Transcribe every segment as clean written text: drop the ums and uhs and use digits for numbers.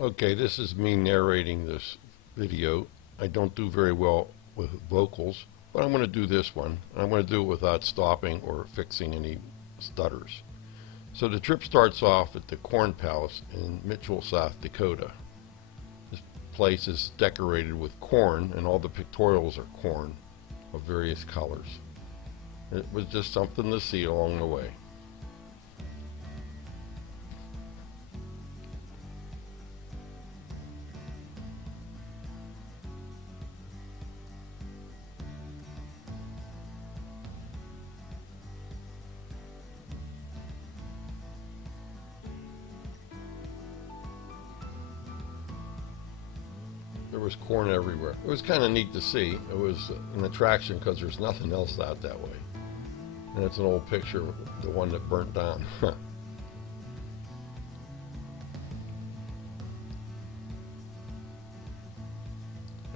Okay, this is me narrating this video. I don't do very well with vocals, but I'm going to do this one. I'm going to do it without stopping or fixing any stutters. So the trip starts off at the Corn Palace in Mitchell, South Dakota. This place is decorated with corn, and all the pictorials are corn of various colors. It was just something to see along the way. There was corn everywhere. It was kind of neat to see. It was an attraction because there's nothing else out that way. And it's an old picture of the one that burnt down.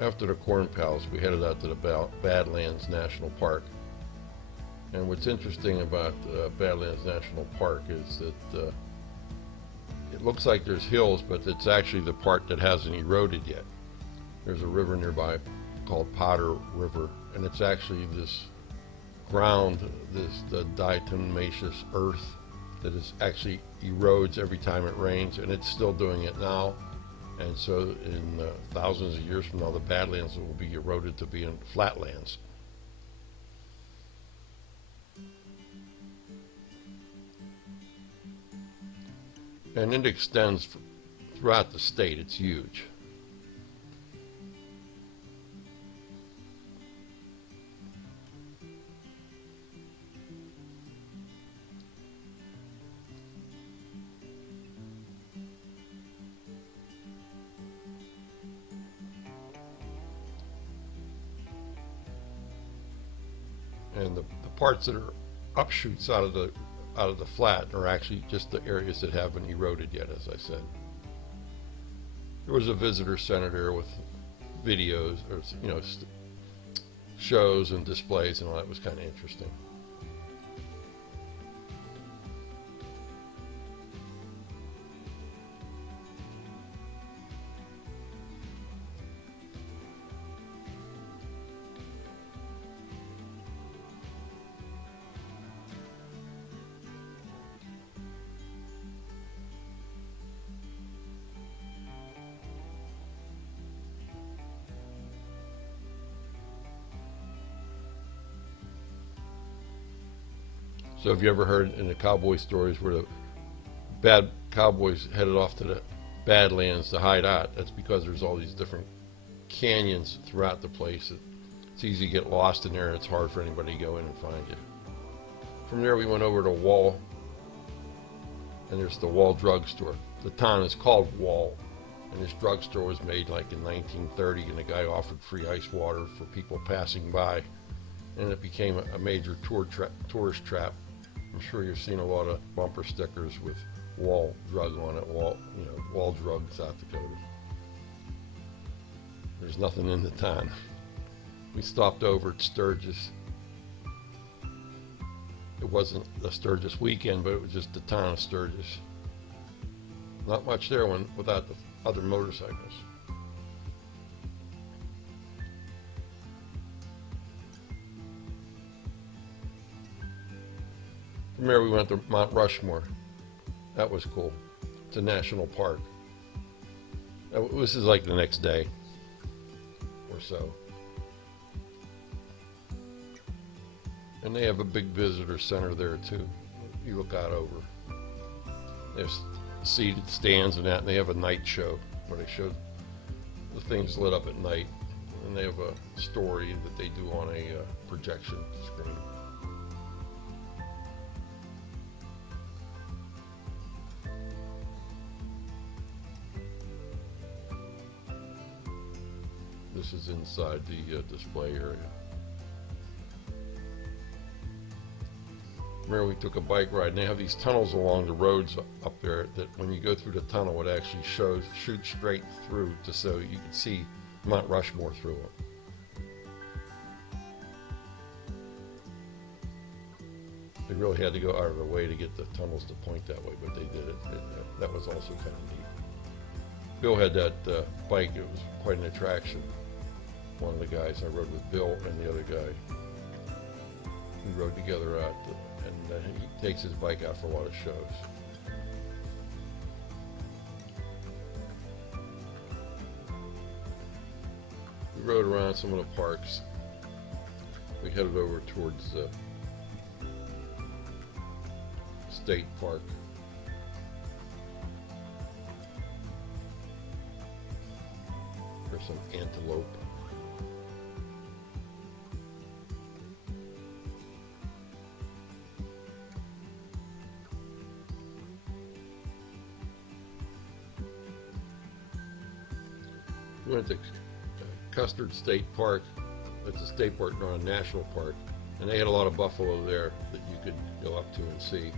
After the Corn Palace, we headed out to the Badlands National Park. And what's interesting about Badlands National Park is that it looks like there's hills, but it's actually the part that hasn't eroded yet. There's a river nearby called Potter River, and it's actually this ground, the diatomaceous earth that is actually erodes every time it rains, and it's still doing it now. And so in thousands of years from now, the Badlands will be eroded to be in flatlands. And it extends throughout the state. It's huge. And the parts that are upshoots out of the flat are actually just the areas that haven't eroded yet, as I said. There was a visitor center there with videos, or shows and displays, and all that was kind of interesting. So have you ever heard in the cowboy stories where the bad cowboys headed off to the Badlands to hide out? That's because there's all these different canyons throughout the place. It's easy to get lost in there, and it's hard for anybody to go in and find you. From there we went over to Wall, and there's the Wall drugstore. The town is called Wall, and this drugstore was made like in 1930, and the guy offered free ice water for people passing by, and it became a major tourist trap. I'm sure you've seen a lot of bumper stickers with Wall Drug on it, Wall Drug, South Dakota. There's nothing in the town. We stopped over at Sturgis. It wasn't the Sturgis weekend, but it was just the town of Sturgis. Not much there without the other motorcycles. From there we went to Mount Rushmore. That was cool. It's a national park. This is like the next day or so. And they have a big visitor center there too. You look out over. There's seated stands and that, and they have a night show where they show the things lit up at night. And they have a story that they do on a projection screen. This is inside the display area. Remember, we took a bike ride, and they have these tunnels along the roads up there that when you go through the tunnel, it actually shoots straight through so you can see Mount Rushmore through it. They really had to go out of their way to get the tunnels to point that way, but they did it. That was also kind of neat. Bill had that bike. It was quite an attraction. One of the guys I rode with, Bill, and the other guy, we rode together out, and he takes his bike out for a lot of shows. We rode around some of the parks. We headed over towards State Park. There's some antelope. We went to Custard State Park. It's a state park, not a national park, and they had a lot of buffalo there that you could go up to and see.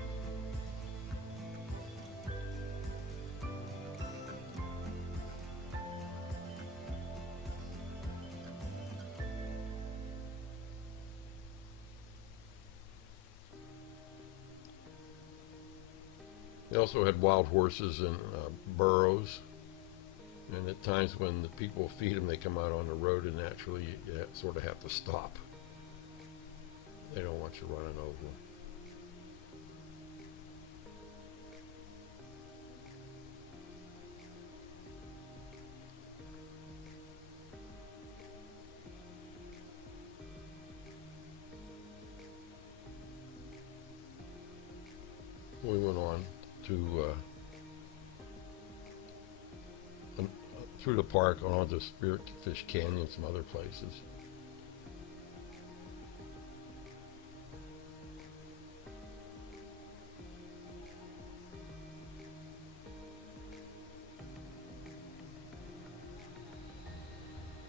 They also had wild horses and burros. And at times when the people feed them, they come out on the road, and naturally you sort of have to stop. They don't want you running over them. We went on to through the park on to Spearfish Canyon, some other places.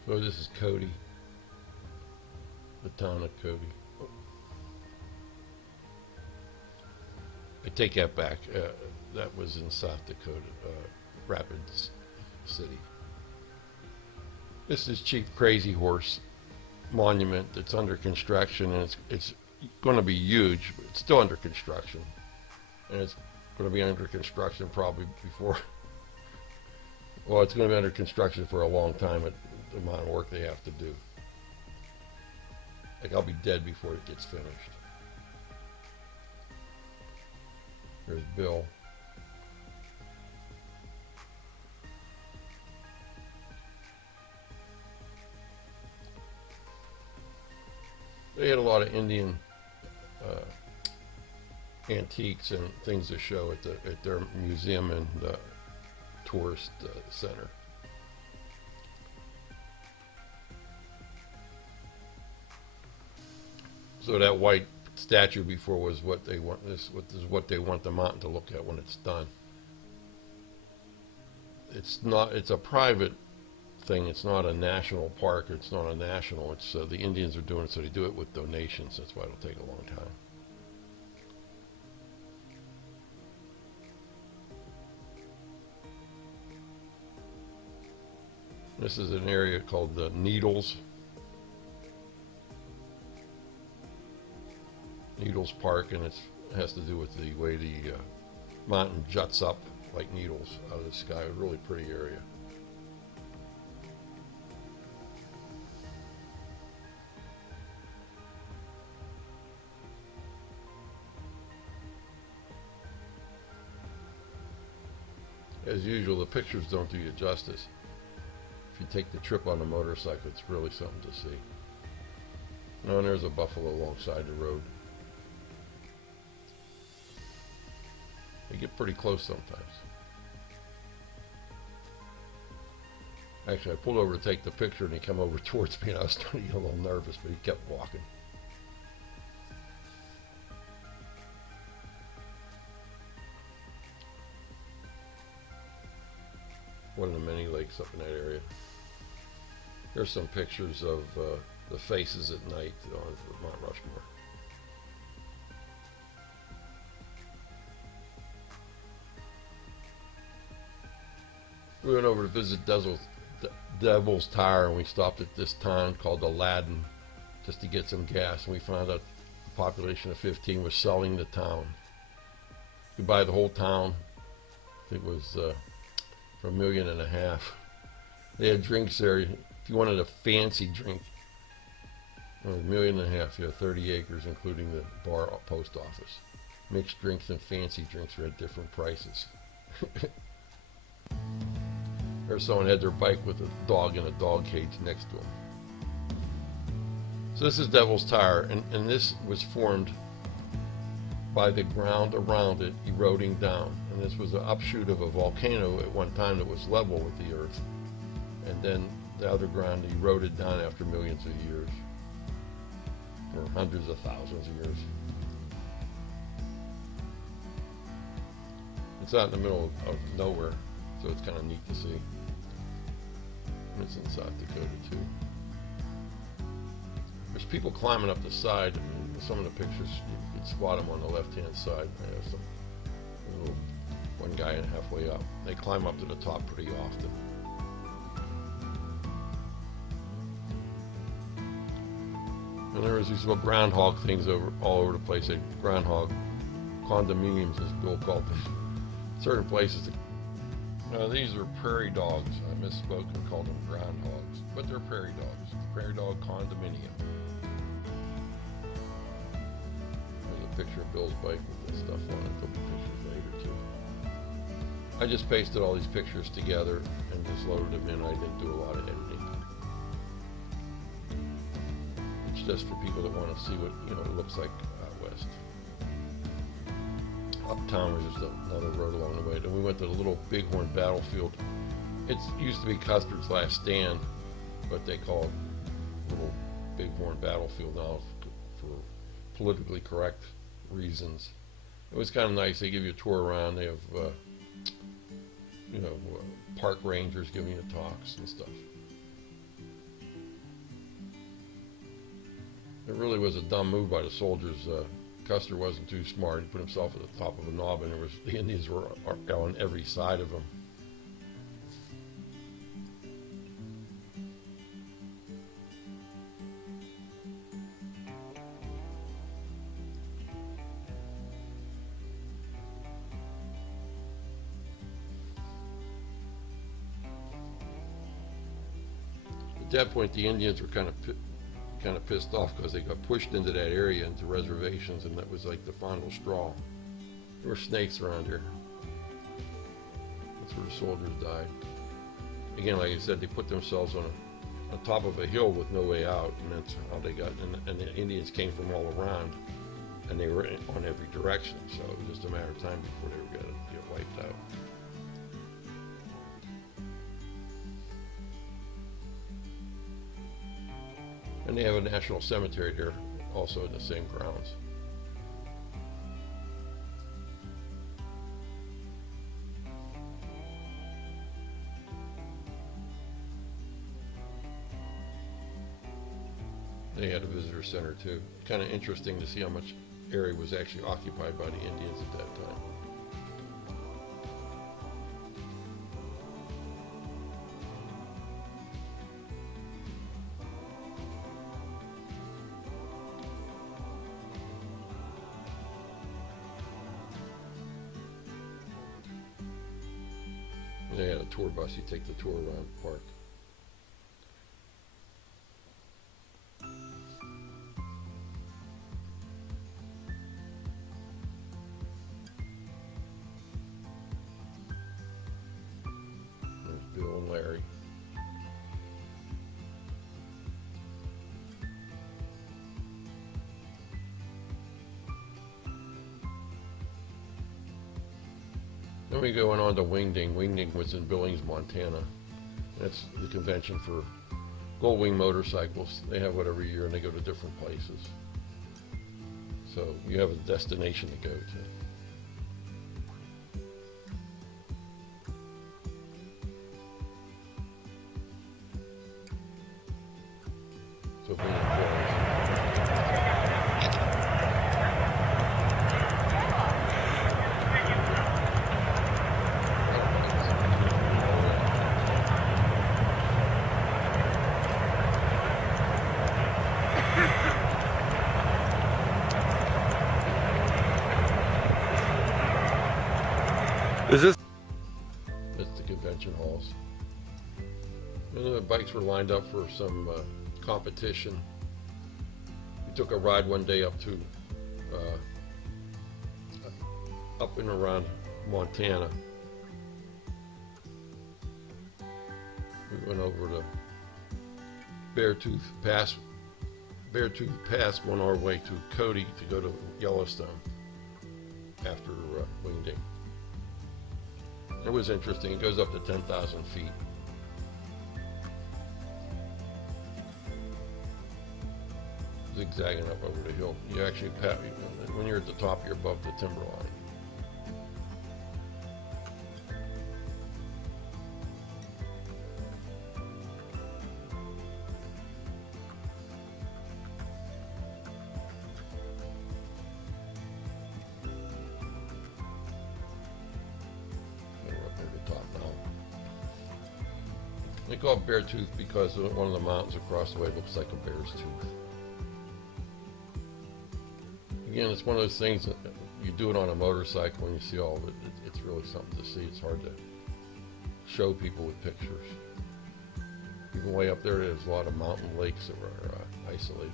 So this is Cody, the town of Cody. I take that back. That was in South Dakota, Rapids City. This is Chief Crazy Horse Monument that's under construction, and it's going to be huge, but it's still under construction. And it's going to be under construction probably before, well, it's going to be under construction for a long time at the amount of work they have to do. Like, I'll be dead before it gets finished. There's Bill. They had a lot of Indian antiques and things to show at their museum and tourist center. So that white statue before was what they want. This is what they want the mountain to look at when it's done. It's not. It's a private thing. It's not a national park. It's not a national. It's the Indians are doing it, so they do it with donations. That's why it'll take a long time. This is an area called the Needles Park, and it has to do with the way the mountain juts up like needles out of the sky. A really pretty area. As usual, the pictures don't do you justice. If you take the trip on a motorcycle, it's really something to see. Oh, and there's a buffalo alongside the road. They get pretty close sometimes. Actually, I pulled over to take the picture, and he came over towards me, and I was starting to get a little nervous, but he kept walking. One of the many lakes up in that area. Here's some pictures of the faces at night on Mount Rushmore. We went over to visit Devil's Tower, and we stopped at this town called Aladdin just to get some gas, and we found out the population of 15 was selling the town. You buy the whole town. It was for $1.5 million. They had drinks there. If you wanted a fancy drink, $1.5 million. You have 30 acres, including the bar, post office. Mixed drinks and fancy drinks were at different prices. Or someone had their bike with a dog in a dog cage next to them. So this is Devil's Tower, and this was formed by the ground around it eroding down. And this was an offshoot of a volcano at one time that was level with the earth. And then the other ground eroded down after millions of years, or hundreds of thousands of years. It's out in the middle of nowhere, so it's kind of neat to see. It's in South Dakota too. There's people climbing up the side. In some of the pictures, you can spot them on the left-hand side. I have one guy halfway up. They climb up to the top pretty often. And there was these little groundhog things all over the place. Groundhog condominiums, as Bill called them. Certain places. These are prairie dogs. I misspoke and called them groundhogs, but they're prairie dogs. Prairie dog condominium. There's a picture of Bill's bike with this stuff on it. There'll be pictures later too. I just pasted all these pictures together and just loaded them in. I didn't do a lot of editing. It's just for people that want to see what it looks like out west. Uptown was just another road along the way. Then we went to the little Bighorn battlefield. It used to be Custer's Last Stand, but they call it Little Bighorn Battlefield now for politically correct reasons. It was kind of nice. They give you a tour around. They have, park rangers giving you talks and stuff. It really was a dumb move by the soldiers. Custer wasn't too smart. He put himself at the top of a knob, and the Indians were on every side of him. At that point, the Indians were kind of pissed off because they got pushed into that area, into reservations, and that was like the final straw. There were snakes around here. That's where the soldiers died. Again, like I said, they put themselves on top of a hill with no way out, and that's how they got. And the Indians came from all around, and they were on every direction. So it was just a matter of time before they were going to get wiped out. And they have a national cemetery here, also in the same grounds. They had a visitor center too. Kind of interesting to see how much area was actually occupied by the Indians at that time. They had a tour bus. You take the tour around the park. There's Bill and Larry. Then we go on to Wingding. Wingding was in Billings, Montana. That's the convention for gold wing motorcycles. They have it every year, and they go to different places. So you have a destination to go to. So being convention halls. And the bikes were lined up for some competition. We took a ride one day up to up and around Montana. We went over to Beartooth Pass, went our way to Cody to go to Yellowstone after Wingding. It was interesting. It goes up to 10,000 feet. Zigzagging up over the hill. You actually, when you're at the top, you're above the timber line. They call it Beartooth because one of the mountains across the way looks like a bear's tooth. Again, it's one of those things that you do it on a motorcycle and you see all of it. It's really something to see. It's hard to show people with pictures. Even way up there, there's a lot of mountain lakes that are isolated.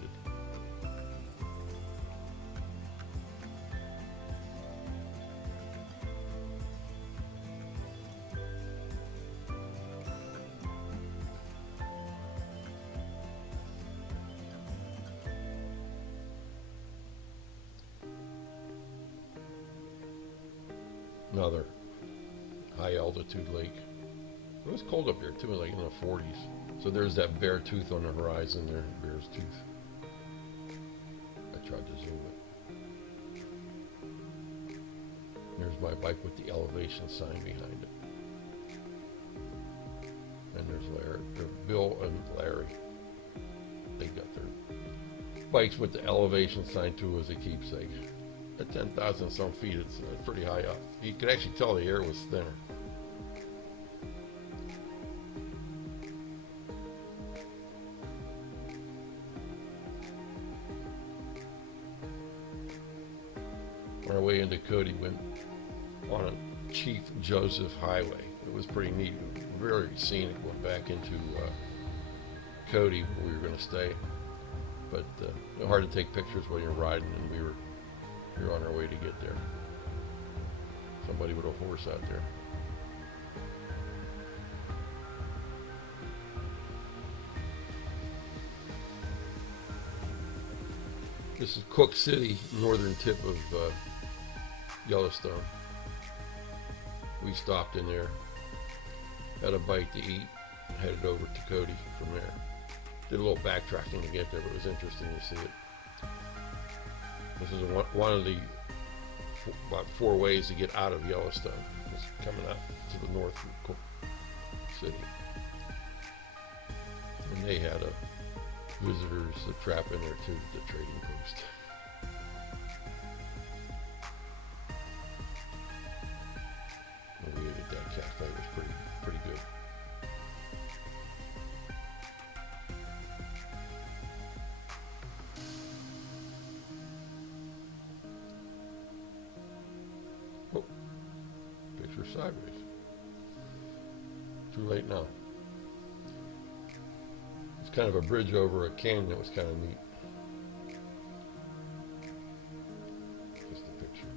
Another high altitude lake. It was cold up here too, like in the 40s. So there's that bear tooth on the horizon there, bear's tooth. I tried to zoom it. There's my bike with the elevation sign behind it. And there's Bill and Larry. They got their bikes with the elevation sign too as a keepsake. At 10,000 some feet, it's pretty high up. You could actually tell the air was thinner. On our way into Cody, went on a Chief Joseph Highway. It was pretty neat, very scenic. Went back into Cody where we were going to stay, but hard to take pictures when you're riding, and we were on our way to get there. Somebody with a horse out there. This is Cook City, northern tip of Yellowstone. We stopped in there, had a bite to eat, headed over to Cody from there. Did a little backtracking to get there, but it was interesting to see it. This is one of the about 4 ways to get out of Yellowstone. It's coming out to the north from Cook City. And they had visitors a trap in there too, the trading post. And we ate at that cafe. It was pretty good. Oh, picture sideways. Too late now. It's kind of a bridge over a canyon that was kind of neat. Just a picture.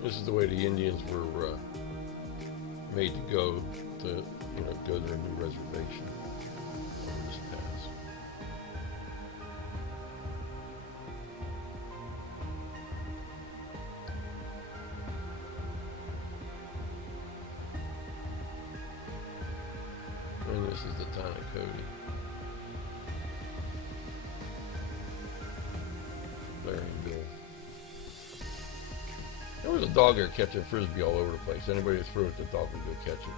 This is the way the Indians were made to go to, go to their new reservation over this pass. And this is the town of Cody. Larry and Bill. There was a dog there catching frisbee all over the place. Anybody that threw it, the dog would go catch it.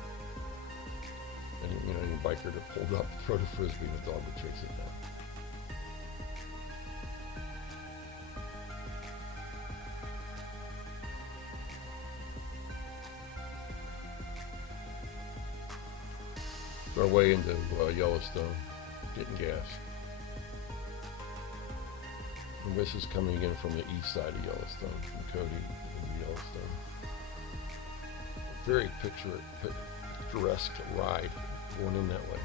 And any biker that pulled up, throw the frisbee, and the dog would chase it down. Our way into Yellowstone, getting gas. And this is coming in from the east side of Yellowstone, from Cody into Yellowstone. Very picturesque ride going in that way.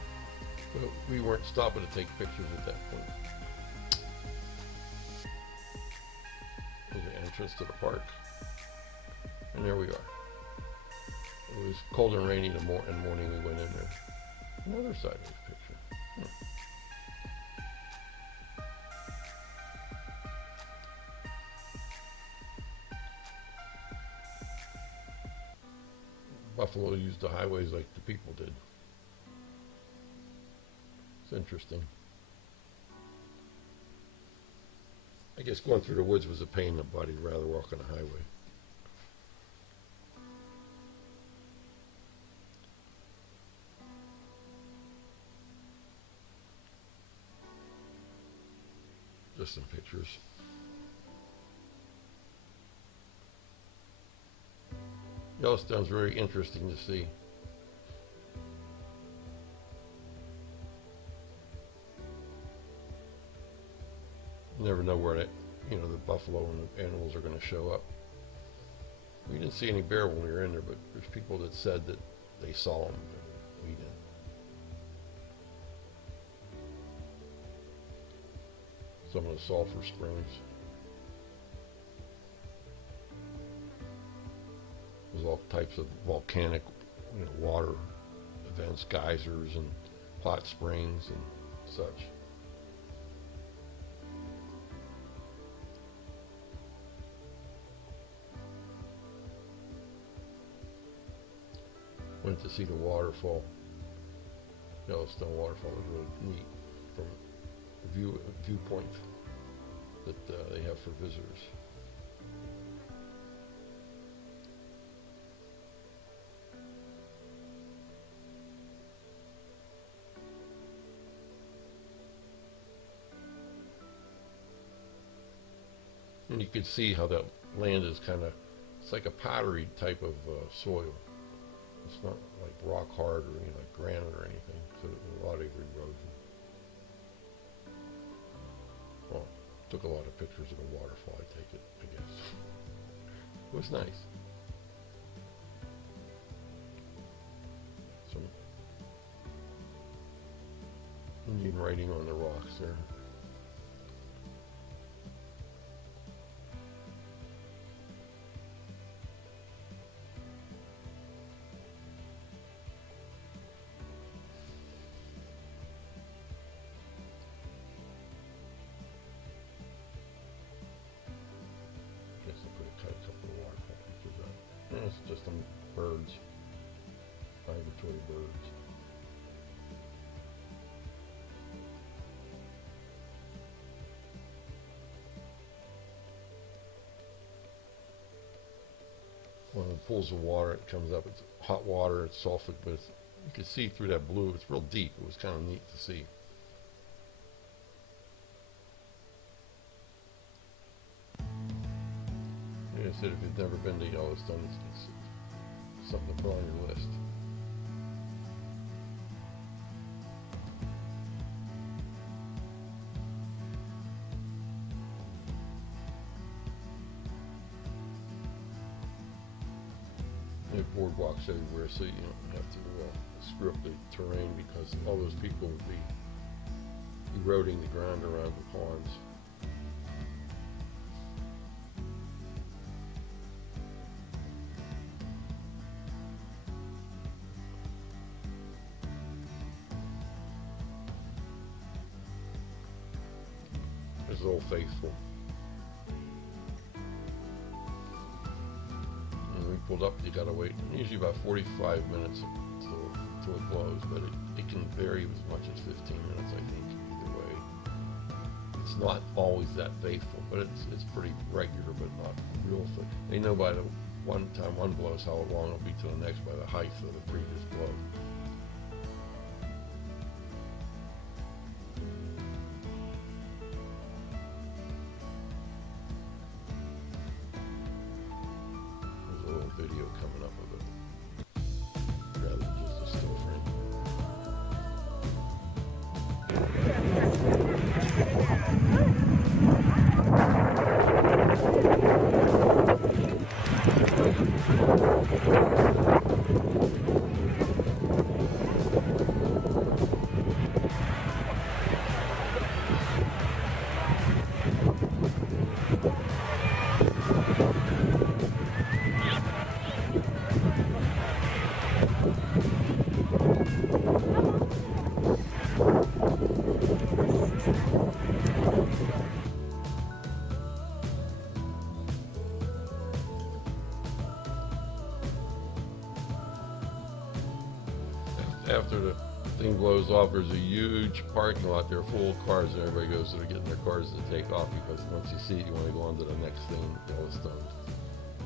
But we weren't stopping to take pictures at that point. There's the entrance to the park. And there we are. It was cold and rainy in the morning we went in there. Another side of this picture. Buffalo used the highways like the people did. It's interesting. I guess going through the woods was a pain in the butt. I'd rather walk on a highway. Just some pictures. Yellowstone's very interesting to see. You never know where the buffalo and the animals are going to show up. We didn't see any bear when we were in there, but there's people that said that they saw them. We didn't. Some of the sulfur springs. There's all types of volcanic, water events, geysers and hot springs and such. Went to see the waterfall. Yellowstone waterfall was really neat from a viewpoint that they have for visitors. And you can see how that land is it's like a pottery type of soil. It's not like rock hard or like granite or anything, so there's a lot of erosion. Well, took a lot of pictures of the waterfall, I take it, I guess. It was nice. Some Indian writing on the rocks there. It's just some birds, migratory birds. One of the pools of water, it comes up, it's hot water, it's sulfur, but you can see through that blue, it's real deep. It was kind of neat to see. Like I said, if you've never been to Yellowstone, it's something to put on your list. There are boardwalks everywhere, so you don't have to screw up the terrain because all those people would be eroding the ground around the ponds. There's Old Faithful. And we pulled up, you gotta wait usually about 45 minutes till it blows, but it can vary as much as 15 minutes, I think, either way. It's not always that faithful, but it's pretty regular, but not real thick. They know by the one time one blows how long it'll be till the next by the height of the previous blow. Video coming up of it rather than just a still frame. after the thing blows off, there's a huge parking lot there full of cars, and everybody goes to get in their cars to take off, because once you see it, you want to go on to the next thing, Yellowstone.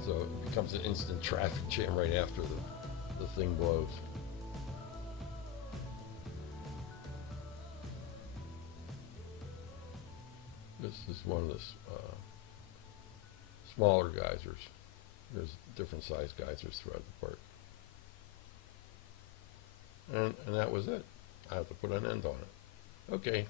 So it becomes an instant traffic jam right after the thing blows. This is one of the smaller geysers. There's different size geysers throughout the park. And that was it. I have to put an end on it. Okay.